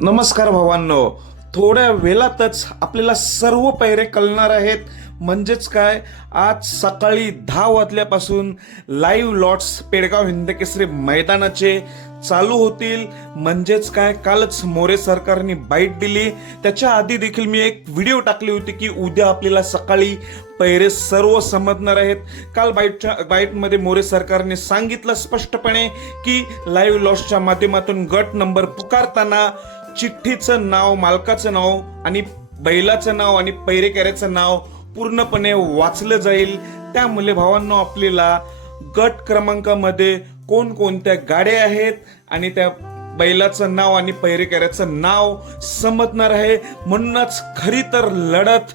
नमस्कार भावांनो. थोड्या वेळातच आपल्याला सर्व पैरे कळणार आहेत. म्हणजेच काय? आज सकाळी दहा वाजल्यापासून लाईव्ह लॉट्स पेडगाव हिंदकेसरी मैदानाचे चालू होतील. म्हणजेच काय? कालच मोरे सरकारने बाईट दिली. त्याच्या आधी देखील मी एक व्हिडिओ टाकली होती की उद्या आपल्याला सकाळी पैरे सर्व समजणार आहेत. काल बाईटच्या बाईटमध्ये मोरे सरकारने सांगितलं स्पष्टपणे की लाईव्ह लॉसच्या माध्यमातून गट नंबर पुकारताना चिठ्ठीचं नाव मालकाचं नाव आणि बैलाचं नाव आणि पैरेकऱ्याचं नाव पूर्णपणे वाचलं जाईल. त्यामुळे भावांनो आपल्याला गट क्रमांकामध्ये कोणकोणत्या गाड्या आहेत आणि त्या बैलाचं नाव आणि पैरेकऱ्याचं नाव समजणार आहे. म्हणूनच खरी तर लढत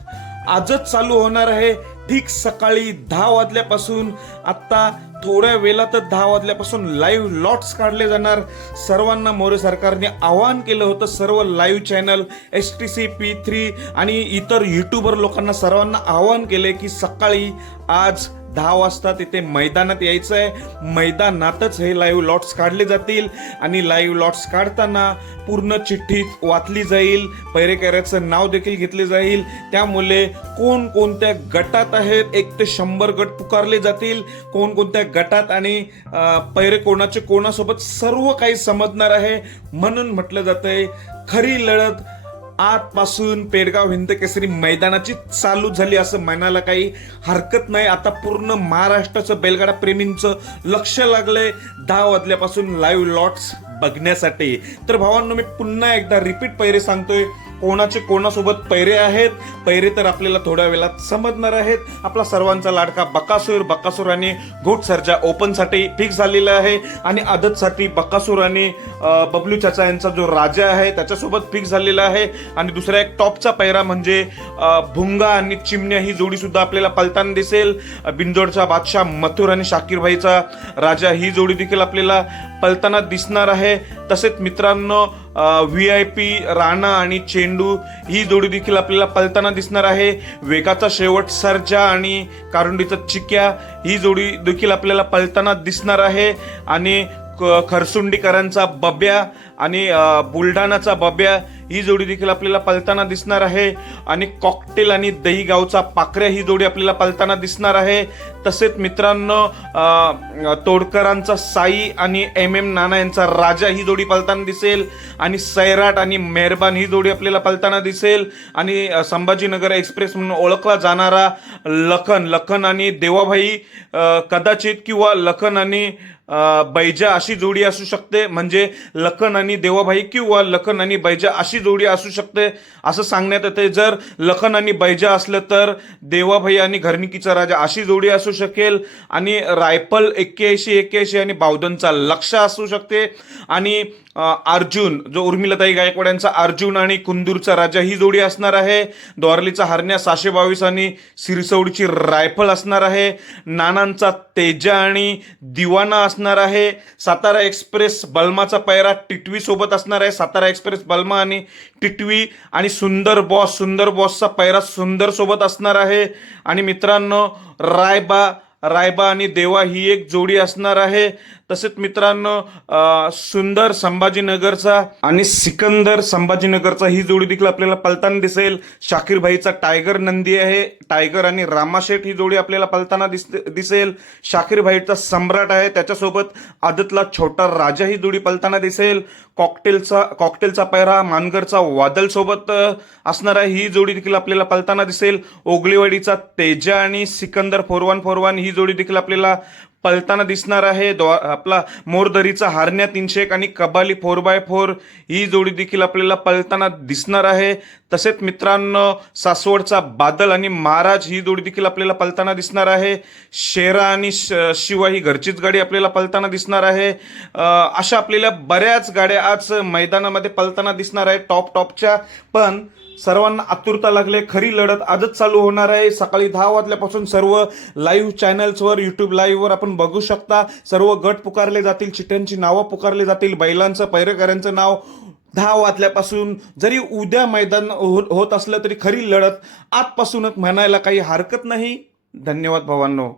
आजच चालू होणार आहे. ठीक सकाळी दहा वाजल्यापासून आत्ता थोड्या वेळातच दहा वाजल्यापासून लाईव्ह लॉट्स काढले जाणार. सर्वांना मोरे सरकारने आवाहन केलं होतं सर्व live channel S T C P three आणि इतर युट्यूबर लोकांना सर्वांना आवाहन केले की सकाळी आज दहा वाजता तिथे मैदानात यायचं आहे मैदानातच हे लाईव्ह लॉट्स काढले जातील. आणि लाईव्ह लॉट्स काढताना पूर्ण चिठ्ठी वाचली जाईल. पैरेकऱ्याचं नाव देखील घेतले जाईल. त्यामुळे कोण कोणत्या गटात आहेत एक ते शंभर गट पुकारले जातील. कोणकोणत्या गटात आणि पैरे कोणाचे कोणासोबत सर्व काही समजणार आहे. म्हणून म्हटलं जातंय खरी लढत आजपासून पेडगाव हिंद केसरी मैदानाची चालू झाली असं म्हणायला काही हरकत नाही. आता पूर्ण महाराष्ट्राचं बैलगाडा प्रेमींचं लक्ष लागलंय. दहा वाजल्यापासून लाईव्ह लॉट्स बघण्यासाठी. तर भावांनो मी पुन्हा एकदा रिपीट पैरे सांगतोय. कोणाचे कोणासोबत पैरे आहेत पैरे तर आपल्याला थोड्या वेळात समजणार आहेत. आपला सर्वांचा लाडका बकासूर बकासूर आणि ओपनसाठी फिक्स झालेला आहे. आणि आदतसाठी बकासूर आणि बबलू चाचा यांचा जो राजा आहे त्याच्यासोबत फिक्स झालेला आहे. आणि दुसरा एक टॉपचा पैरा म्हणजे भुंगा आणि चिमण्या ही जोडीसुद्धा आपल्याला पलताना दिसेल. बिंजोडचा बादशाह मथुर आणि शाकीरभाईचा राजा ही जोडी देखील आपल्याला पलताना दिसणार आहे. तसेच मित्रांनो व्ही आय पी राणा आणि चेंडू ही जोडी देखील आपल्याला पलताना दिसणार आहे. वेगाचा शेवट सरजा आणि कारुंडीचा चिक्या ही जोडी देखील आपल्याला पलताना दिसणार आहे. आणि खरसुंडीकरांचा बब्या आणि बुलढाणाचा बब्या ही जोडी देखील आपल्याला पलताना दिसणार आहे. आणि कॉकटेल आणि दही गावचा पाकऱ्या ही जोडी आपल्याला पलताना दिसणार आहे. तसेच मित्रांनो तोडकरांचा साई आणि एम एम नाना यांचा राजा ही जोडी पलताना दिसेल. आणि सैराट आणि मेहरबान ही जोडी आपल्याला पलताना दिसेल. आणि संभाजीनगर एक्सप्रेस म्हणून ओळखला जाणारा लखन लखन आणि देवाभाई कदाचित किंवा लखन आणि बैजा अशी जोडी असू शकते. म्हणजे लखन आणि देवाभाई किंवा लखन आणि बैजा अशी जोडी असू शकते. असं सांगण्यात येते जर लखन आणि बैजा असलं तर देवाभाई आणि घरनिकीचा राजा अशी जोडी असू शकेल. आणि रायफल एक्क्याऐंशी एक्क्याऐंशी आणि बावधनचा लक्ष असू शकते. आणि अर्जुन जो उर्मिलाताई गायकवाड यांचा अर्जुन आणि कुंदूरचा राजा ही जोडी असणार आहे. द्वारलीचा हरण्या सहाशे बावीस आणि सिरसवडीची रायफल असणार आहे. नानांचा तेजा आणि दिवाना असणार आहे. सातारा एक्सप्रेस बल्माचा पैरा टिटवी सोबत असणार आहे सातारा एक्सप्रेस बल्मा आणि टिटवी आणि सुंदर बॉस सुंदर बॉसचा पैरा सुंदर सोबत असणार आहे. आणि मित्रांनो रायबा रायबा आणि देवा ही एक जोडी असणार आहे. तसेच मित्रांनो सुंदर संभाजीनगरचा आणि सिकंदर संभाजीनगरचा ही जोडी देखील आपल्याला पलताना दिसेल. शाकीरभाईचा टायगर नंदी आहे. टायगर आणि रामाशेठ ही जोडी आपल्याला पलताना दिस दिसेल. शाकीरभाईचा सम्राट आहे. त्याच्यासोबत आदतला छोटा राजा ही जोडी पलताना दिसेल. कॉकटेलचा कॉकटेलचा पैरा मानगरचा वादल सोबत असणार आहे. ही जोडी देखील आपल्याला पलताना दिसेल. ओगलेवाडीचा तेजा आणि Sikandar four one four one ही जोडी देखील आपल्याला पळताना दिसणार आहे. द्वा आपला मोरदरीचा हारण्या तीनशे एक आणि कबाली फोर बाय फोर ही जोडी देखील आपल्याला पळताना दिसणार आहे. तसेच मित्रांनो सासवडचा बादल आणि महाराज ही जोडी देखील आपल्याला पलताना दिसणार आहे. शेरा आणि श- शिवा ही घरचीच गाडी आपल्याला पळताना दिसणार आहे. अशा आपल्याला बऱ्याच गाड्या आज मैदानामध्ये पलताना दिसणार आहे टॉप टॉपच्या पण सर्वांना आतुरता लागले खरी लढत आजच चालू होणार आहे. सकाळी दहा वाजल्यापासून सर्व लाईव्ह चॅनल्सवर यूट्यूब लाईव्हवर आपण बघू शकता सर्व गट पुकारले जातील चिठ्ठ्यांची नावं पुकारली जातील बैलांचं पैरेकऱ्यांचं नाव दहा वाजल्यापासून जरी उद्या मैदान हो-, होत असलं तरी खरी लढत आजपासूनच म्हणायला काही हरकत नाही. धन्यवाद भावांनो.